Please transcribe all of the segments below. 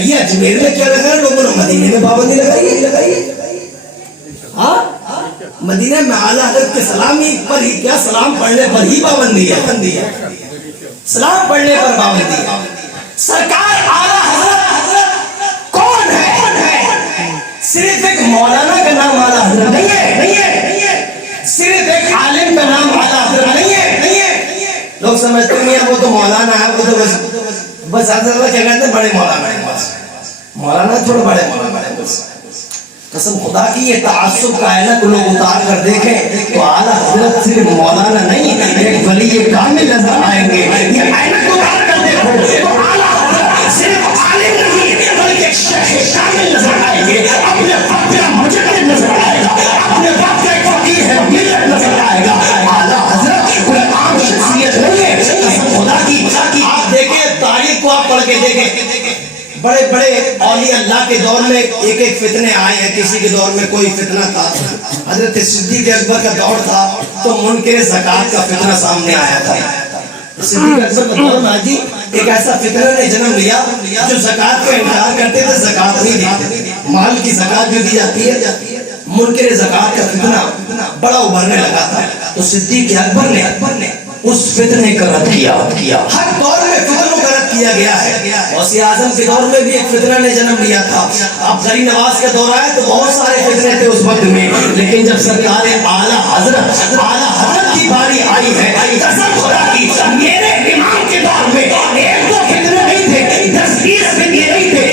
یہ اجمیر میں کیا لگا ہے؟ لوگوں نے مدینے میں پابندی لگائی. ہاں مدینہ میں اعلیٰ حضرت کے سلامی پر ہی کیا سلام پڑھنے پر ہی پابندی ہے. سلام پڑھنے پر پابندی ہے. سرکار اعلیٰ حضرت کون ہے؟ صرف ایک مولانا کا نام اعلیٰ حضرت نہیں ہے. صرف ایک عالم کا نام اعلیٰ حضرت نہیں ہے. لوگ سمجھتے ہیں وہ تو مولانا ہے, وہ تو بس حضرت کیا کہتے ہیں بڑے مولانا ہے. بس مولانا تھوڑے بڑے مولانا ہے. بس قسم خدا کی یہ تعصب کا عینک لوگ اتار کر دیکھیں تو اعلیٰ حضرت صرف مولانا نہیں, ایک ولی کامل نظر آئیں گے. یہ عینک اتار کر دیکھو تو اعلیٰ حضرت صرف عالم نہیں بلکہ ایک شیخ کامل نظر آئیں گے. اپنے وقت کا مجدد نظر آئے گا, اپنے وقت کا فقیہ ہے ملت نظر آئے گا. اعلیٰ حضرت کوئی عام شخصیت نہیں ہے. قسم خدا کی آپ دیکھیں تاریخ کو آپ پڑھ کے دیکھیں, بڑے بڑے اولیاء اللہ کے دور میں ایک ایک فتنے آئے ہیں. کسی کے دور میں کوئی فتنہ تھا, حضرت صدیق اکبر کا دور تھا تو منکر زکوٰۃ کا فتنہ سامنے آیا تھا. صدیق اکبر کا دور میں جی ایک ایسا فتنہ نے جنم لیا جو زکوٰۃ کو انکار کرتے تھے, زکوٰۃ نہیں دیتے. مال کی زکوٰۃ جو دی جاتی ہے, منکر زکوٰۃ کا فتنہ بڑا ابھرنے لگا تھا. تو صدیق اکبر نے اس فتنے کا رد کیا. ہر دور میں فتنوں کا رد کیا گیا ہے. غوث اعظم کے دور میں بھی ایک فتنہ نے جنم لیا تھا. اب غریب نواز کا دور آیا تو بہت سارے فتنے تھے اس وقت میں, لیکن جب سرکار اعلیٰ حضرت کی باری آئی ہے, قسم خدا کی میرے امام کے دور میں ایک دو فتنے نہیں تھے, 10-20 فتنے نہیں تھے.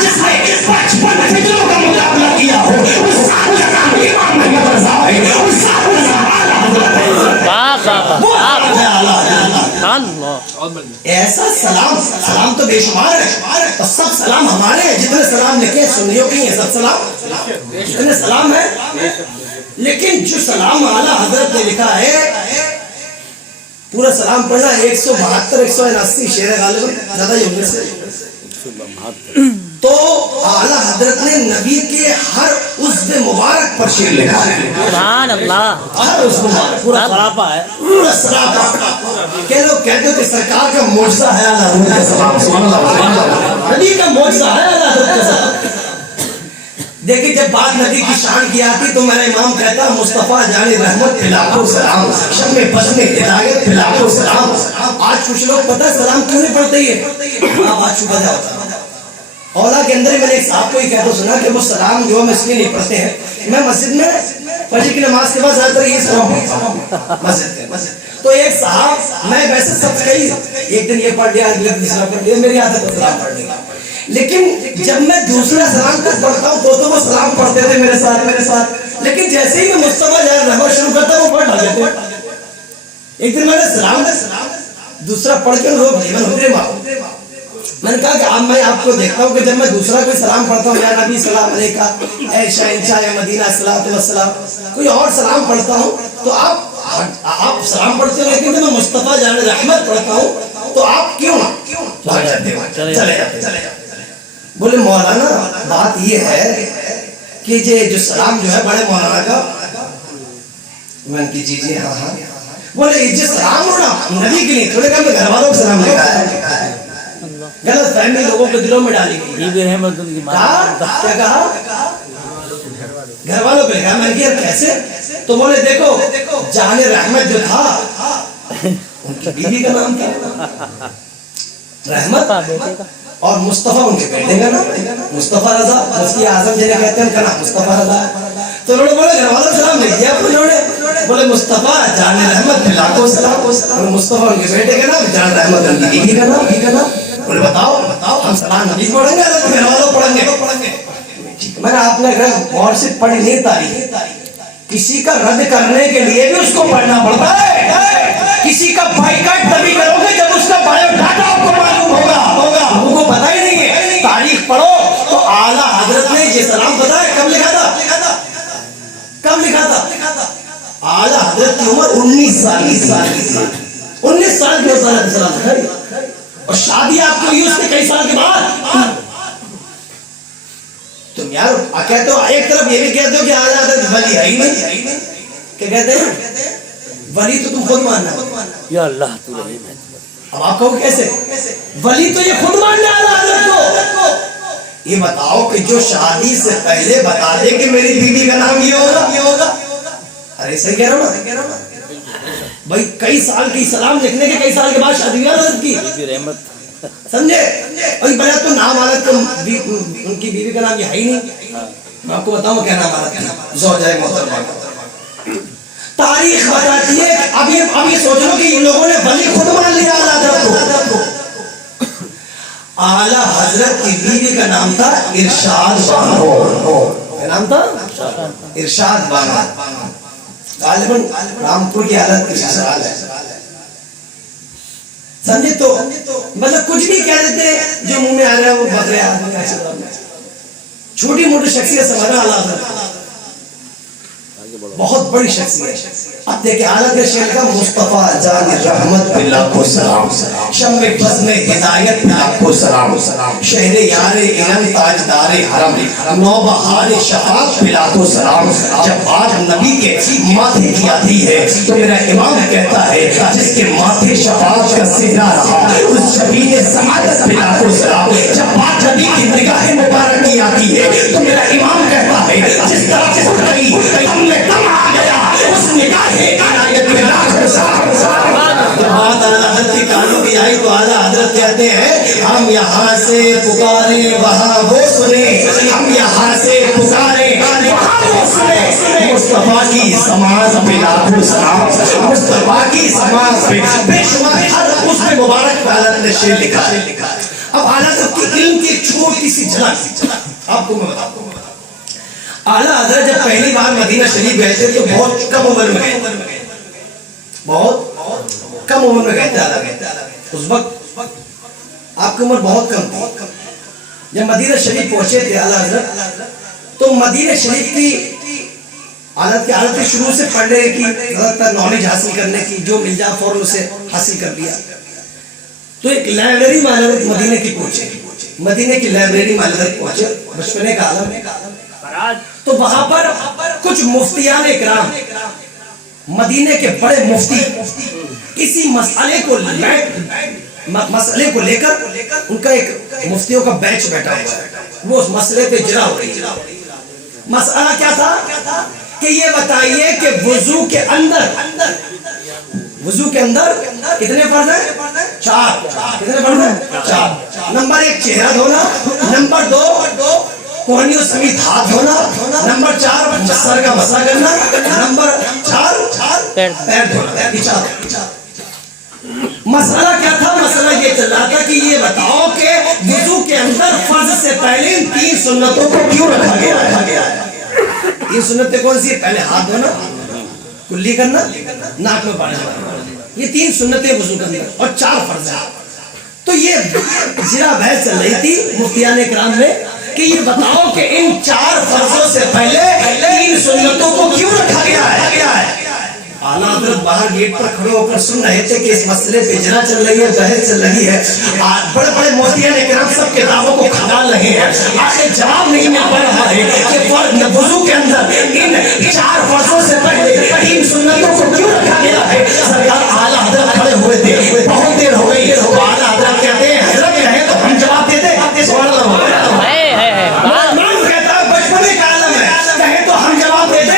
جس نے 55 فتنوں کا مقابلہ کیا ہو اس صاحب کا نام امام محمد رضا ہے. اس صاحب کا نام اعلیٰ حضرت ہے. ایسا سلام تو بے شمار ہے, اور سب سلام ہمارے ہیں. جتنے سلام لکھے سنیوں کے ہیں سب سلام, جتنے سلام ہیں. لیکن جو سلام اعلیٰ حضرت نے لکھا ہے پورا سلام پڑھنا 172-179 شعر غالب زیادہ ہی ہونے سے. تو اعلیٰ حضرت نے نبی کے ہر عضو مبارک پر شعر لکھا ہے. سبحان اللہ. ہر عضو مبارک پورا سراپا ہے, پورا سراپا. کہ لوگ کہتے ہیں کہ سرکار کا معجزہ ہے اعلیٰ حضرت کا سلام. سبحان اللہ. نبی کا معجزہ ہے اعلیٰ حضرت کا سلام. دیکھیں جب بات نبی کی شان کی آتی تو میرا امام کہتا مصطفیٰ جان رحمت پہ لاکھوں سلام, شب میں بزم ہدایت پہ لاکھوں سلام. آج کچھ لوگ پتہ سلام کیوں نہیں پڑھتے یہ بات چھپا جاتا. اولا کے اندر میں نے ایک صاحب کو ہی کہتا سنا کہ وہ سلام جو ہم اس لیے نہیں پڑھتے ہیں. میں مسجد میں فجر کی نماز کے بعد زیادہ تر یہ سلام پڑھتا ہوں مسجد. تو ایک صاحب, میں ویسے سب کئی ایک دن یہ پڑھ لیا اگلے دن دوسرا پڑھ لیا, میری عادت ہے سلام پڑھنے کا. لیکن جب میں دوسرا سلام کو پڑھتا ہوں تو وہ سلام پڑھتے تھے میرے ساتھ. لیکن جیسے ہی میں مصطفیٰ جان رحمت شروع کرتا ہوں وہ پڑھ ڈالتے تھے. ایک دن میں نے سلام دوسرا پڑھ کے روک لیا. میں نے کہا کہ میں آپ کو دیکھتا ہوں کہ جب میں دوسرا کوئی سلام پڑھتا ہوں, یا نبی سلام علیکہ اے شہنشاہ مدینہ الصلاۃ والسلام, کوئی اور سلام پڑھتا ہوں تو آپ سلام پڑھتے ہو, لیکن جب میں مصطفیٰ جان رحمت پڑھتا ہوں تو آپ کیوں بھاگ جاتے ہو, چلے جاتے. بولے مولانا بات یہ ہے کہ جو سلام جو ہے بڑے مولانا کا. میں کی جی ہاں. بولے یہ سلام ہونا نبی کے لیے تھوڑے کم گھر والوں کو سلام لکھا ہے. غلط فہمی لوگوں کے دلوں میں ڈالی گئی. کیا کہا گھر والوں پہ لکھا. میں نے کہا کیسے؟ تو بولے دیکھو جان رحمت جو تھا ان کی بیوی کا نام تھا رحمت, اور مصطفیٰ ان کے بیٹے کا نام مصطفیٰ رضا. مفتی اعظم جنہیں کہتے ہیں ان کا نام مصطفیٰ رضا ہے. تو انہوں نے بولے گھر والوں کو سلام لکھ دیا. انہوں نے بولے مصطفیٰ جان رحمت لاکھوں سلام, اور مصطفیٰ ان کے بیٹے کا نام, جان رحمت ان کی بیوی کا نام. بولے بتاؤ ہم سلام نبی پڑھیں گے گھر والوں پڑھیں گے. میں نے آپ نے غور سے پڑھی نہیں تاریخ. کسی کا رد کرنے کے لیے بھی اس کو پڑھنا پڑتا ہے. کسی کا بائیکاٹ تبھی کرو گے جب اس کا بایو ڈاٹا آپ کو معلوم ہوگا. ہم کو پتہ ہی نہیں ہے. تاریخ پڑھو تو اعلیٰ حضرت نے یہ سلام پتہ ہے کب لکھا تھا. اعلیٰ حضرت کی عمر 19 سال کی 19 سال کی سلام ہے. اور شادی آپ کو ہوئی اس کے کئی سال کے بعد. تم یار کہتے ہو ایک طرف یہ بھی کہتے ہو کہ اعلیٰ حضرت ولی ہے ہی نہیں. کیا کہتے ہیں ولی تو تم خود ماننا. یا اللہ تو رحیم ہے. اب آپ کہو کیسے؟ ولی تو یہ خود مان جا رہا حضرت کو. یہ بتاؤ کہ جو شادی سے پہلے بتا دے کہ میری بیوی کا نام یہ ہوگا. ارے صحیح کہہ رہا ہوں نا بھائی. کئی سال کی سلام لکھنے کے کئی سال کے بعد شادی ہوئی حضرت کی, رحمت سمجھے؟ اور بڑا تو نام حالت تو ان کی بیوی کا نام یہ ہے ہی نہیں. میں آپ کو بتاؤں کیا نام حالت کی زوجہ محترمہ. تاریخ بتاتی ہے. اب یہ سوچ لو کہ ان لوگوں نے ولی خود مان لیا اعلیٰ حضرت کو. اعلیٰ حضرت کی بیوی کا نام تھا ارشاد بانو. کیا نام تھا؟ ارشاد بانو. غالباً رامپور کی حالت کی سسرال ہے. سمجھے؟ تو مطلب کچھ بھی کہہ دیتے جو منہ میں آ رہا ہے وہ بک رہا ہے. چھوٹی موٹی شخصیت سمجھنا اعلیٰ حضرت بہت بڑی شخصیت. اب دیکھیں حالت شہر کا مصطفیٰ جان رحمت پہ لاکھوں سلام, شم بزم ہدایت پہ لاکھوں سلام, شہر یار علم تاجدار حرم, نوبہار شفاعت پہ لاکھوں سلام. جب بات نبی کے ماتھے کی آتی ہے تو میرا امام کہتا ہے جس کے ماتھے شفاعت کا سہرا رہا اس شبیہ سعادت پہ لاکھوں سلام. جب بات نبی کی نگاہ مبارک کی آتی ہے تو میرا امام کہتا ہے جس طرح پھٹ گئی ہم میں دم آ گیا اس نگاہ عنایت میں لاکھوں سلام. جب بات اعلیٰ حضرت کی کانوں کی آئی تو اعلیٰ حضرت کہتے ہیں ہم یہاں سے پکارے وہاں وہ سنے, ہم یہاں سے پکارے وہاں وہ سنے. مصطفیٰ کی سماعت پہ لاکھوں سلام, مصطفیٰ کی سماعت پہ بے شمار ہر اس میں مبارک حضرت نے شعر لکھا ہے. اب اعلیٰ حضرت کی علم کی چھوٹی سی جھلک آپ کو میں بتاتا ہوں. اعلیٰ حضرت جب پہلی بار مدینہ شریف گئے تھے تو بہت کم عمر میں گئے, بہت کم عمر میں گئے تھے. اس وقت آپ کی عمر بہت کم تھی. جب مدینہ شریف پہنچے تھے اعلیٰ حضرت تو مدینہ شریف کی حالت کی شروع سے پڑھنے کی زیادہ تر نالج حاصل کرنے کی جو مل جا فوراً اسے حاصل کر لیا. تو ایک لائبریری میں حضرت مدینہ کی پہنچے, مدینہ کی لائبریری میں حضرت پہنچے, بچپنے کا عالم ہے. تو وہاں پر کچھ مفتیان اکرام مدینے کے بڑے مفتی کسی مسئلے کو لے کر ان کا ایک مفتیوں کا بیچ بیٹھا ہوا ہے, وہ اس مسئلے پہ جرا ہو رہی ہے. مسئلہ کیا تھا کہ یہ بتائیے کہ وضو کے اندر کتنے فرض ہیں؟ 4. کتنے فرض ہیں؟ 4. نمبر 1 چہرہ دھونا, نمبر 2 کوہنیوں سمیت ہاتھ دھونا, نمبر 4 سر کا مسح کرنا, نمبر 4 پیر دھونا. مسئلہ کیا تھا؟ مسئلہ یہ چل رہا تھا کہ یہ بتاؤ کہ وضو کے اندر فرض سے پہلے ان 3 سنتوں کو کیوں رکھا گیا ہے؟ 3 سنتیں کون سی؟ پہلے ہاتھ دھونا, کلی کرنا, ناک میں پانی ڈالنا, یہ 3 سنتیں وضو کے اندر اور 4 فرض ہیں. تو یہ زرا بحث چل رہی تھی مفتیان اکرام میں کہ یہ بتاؤ کہ ان 4 فرضوں سے پہلے 3 سنتوں کو کیوں رکھا گیا ہے. اعلیٰ حضرت باہر گیٹ پر کھڑے ہو کر سن رہے تھے کہ اس مسئلے پہ جرا چل رہی ہے, بحث چل رہی ہے. بڑے بڑے مفتیان اکرام سب کتابوں کو کھنگال رہے ہیں. آخر جواب نہیں مل پا رہا ہے کہ وضو کے اندر ان 4 فرضوں سے پہلے 3 سنتوں کو کیوں رکھا گیا ہے. سرکار اعلیٰ حضرت کھڑے ہوئے تھے, بہت دیر ہو گئی. اعلیٰ حضرت کہتے ہیں حضرت کہیں تو ہم جواب دیتے. سبحان اللہ. کہتا ہے بچپنے کا عالم ہے, کہیں تو ہم جواب دیتے.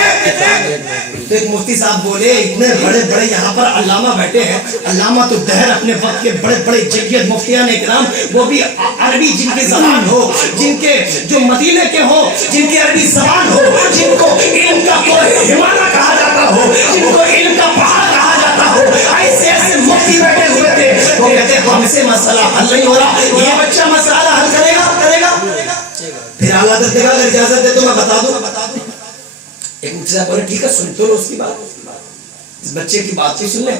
تو ایک مفتی صاحب بولے اتنے بڑے بڑے یہاں پر علامہ بیٹھے ہیں, علامہ تو دہر اپنے وقت کے بڑے بڑے جیت مفتیان اکرام, وہ بھی عربی جن کی زبان ہو, جن کے جو مدینے کے ہو, جن کی عربی زبان ہو, جن کو علم کا ہمانا کہا جاتا ہو, جن کو علم کا پہاڑ کہا جاتا ہو, ایسے مفتی بیٹھے ہوئے تھے. وہ کہتے ہیں ہم سے مسئلہ حل نہیں ہو رہا, یہ بچہ مسئلہ حل کرے گا. پھر اعلیٰ حضرت نے کہا اگر اجازت دے تو میں بتا دوں. ایک مفتی صاحب بولے ٹھیک ہے سن تو لو اس کی بات, اس بچے کی بات ہی سن لیں.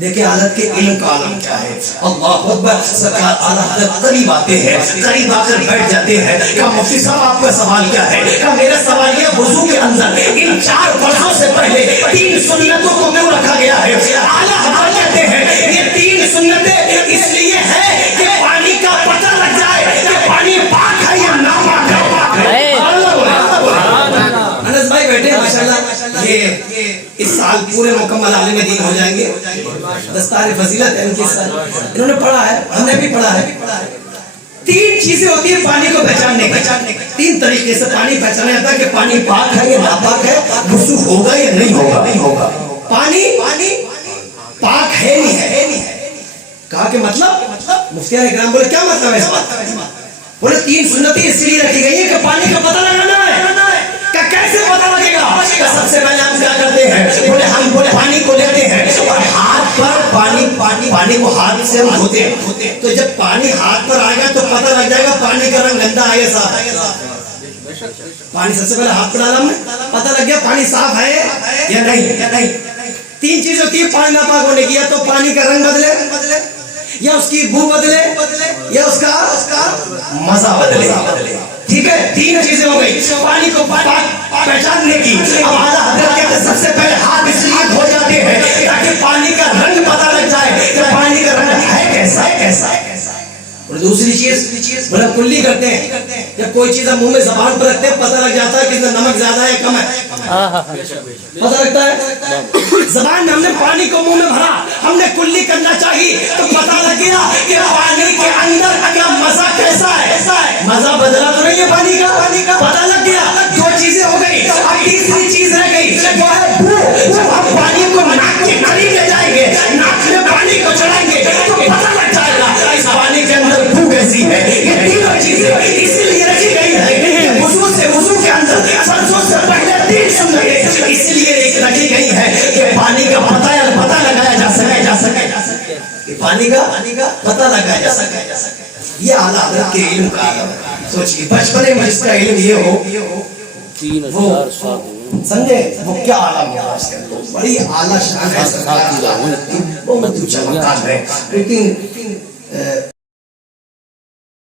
دیکھیں حالت کے علم کا عالم کیا ہے. اللہ اکبر. سرکار اعلیٰ حضرت قریب آتے ہیں, قریب آ کر بیٹھ جاتے ہیں. کہا مفتی صاحب آپ کا سوال کیا ہے؟ کہا میرا سوال یہ وضو کے اندر ان 4 فرضوں سے پہلے 3 سنتوں کو کیوں رکھا گیا ہے؟ اعلیٰ حضرت کہتے ہیں یہ 3 سنتیں اس لیے ہے کہ پانی کا پتہ لگ جائے کہ پانی پاک ہے یا ناپاک ہے. انس بھائی بیٹھے ماشاءاللہ, یہ اس سال پورے مکمل عالم دین ہو جائیں گے. دستار فضیلت ہے ان کی سال. انہوں نے پڑھا ہے, ہم نے بھی پڑھا ہے. 3 چیزیں ہوتی ہیں پانی کو پہچاننے کی. 3 طریقے سے پانی پہچانا جاتا ہے کہ پانی پاک ہے یا ناپاک ہے, وضو ہوگا یا نہیں ہوگا. پانی پاک ہے نہیں ہے. کہا کہ مطلب مفتیان اکرام بولے کیا مطلب ہے اس بات کا؟ بولے 3 سنتیں اس لیے رکھی گئی ہیں کہ پانی کا پتہ لگانا ہے. کہ کیسے پتہ لگے گا؟ سب سے پہلے ہم کیا کرتے ہیں؟ بولے ہم پانی کو لیتے ہیں اور ہاتھ پر پانی کو ہاتھ سے ہم دھوتے ہیں. تو جب پانی ہاتھ پر آئے گا تو پتہ لگ جائے گا پانی کا رنگ گندا ہے یا صاف ہے. پانی سب سے پہلے ہاتھ پر ڈالا ہم نے, پتہ لگ گیا پانی صاف ہے یا نہیں. 3 چیزیں ہوتی ہیں پانی ناپاک ہونے کی. یا تو پانی کا رنگ بدلے, یا اس کی بو بدلے, یا اس کا مزہ بدلے. ٹھیک ہے, 3 چیزیں ہو گئی پانی کو پہچاننے کی. اب اعلیٰ حضرت کہتے ہیں سب سے پہلے ہاتھ اس لیے دھو جاتے ہیں تاکہ پانی کا رنگ پتہ لگ جائے کہ پانی کا رنگ ہے کیسا. اور دوسری چیز بڑا کلی کرتے ہیں, جب کوئی چیز ہم منہ میں زبان پر رکھتے ہیں پتہ لگ جاتا ہے کہ اس میں نمک زیادہ ہے کم ہے. پتہ لگتا ہے زبان میں ہم نے پانی کو منہ میں بھرا, ہم نے کلی کرنا چاہیے تو پتہ لگ گیا کہ پانی کے اندر کا مزہ کیسا ہے. مزہ بدلا تو نہیں ہے پانی کا, پتہ لگ گیا. 2 چیزیں ہو گئی. اب تیسری چیز رہ گئی وہ ہے بو. جب ہم پانی کو ناک کے قریب لے جائیں گے, ناک میں پانی کو چڑھائیں گے تو پتہ لگ جائے گا اس پانی کے اندر بو کیسی ہے. یہ 3 چیزیں اسی لیے رکھی گئی ہے کہ وضو کے اندر فرضوں سے پہلے 3 سنتیں اس لیے رکھی گئی ہے کہ پانی کا پتہ لگایا جا سکے. کہ پانی کا پتہ لگایا جا سکے. یہ اعلیٰ حضرت کے علم کا عالم ہے. سوچیے بچپنے میں جس کا علم یہ ہو وہ سمجھے وہ کیا عالم ہوگا اس کے اندر. بڑی اعلیٰ شان ہے سرکار کی, بہت اونچا مقام ہے. لیکن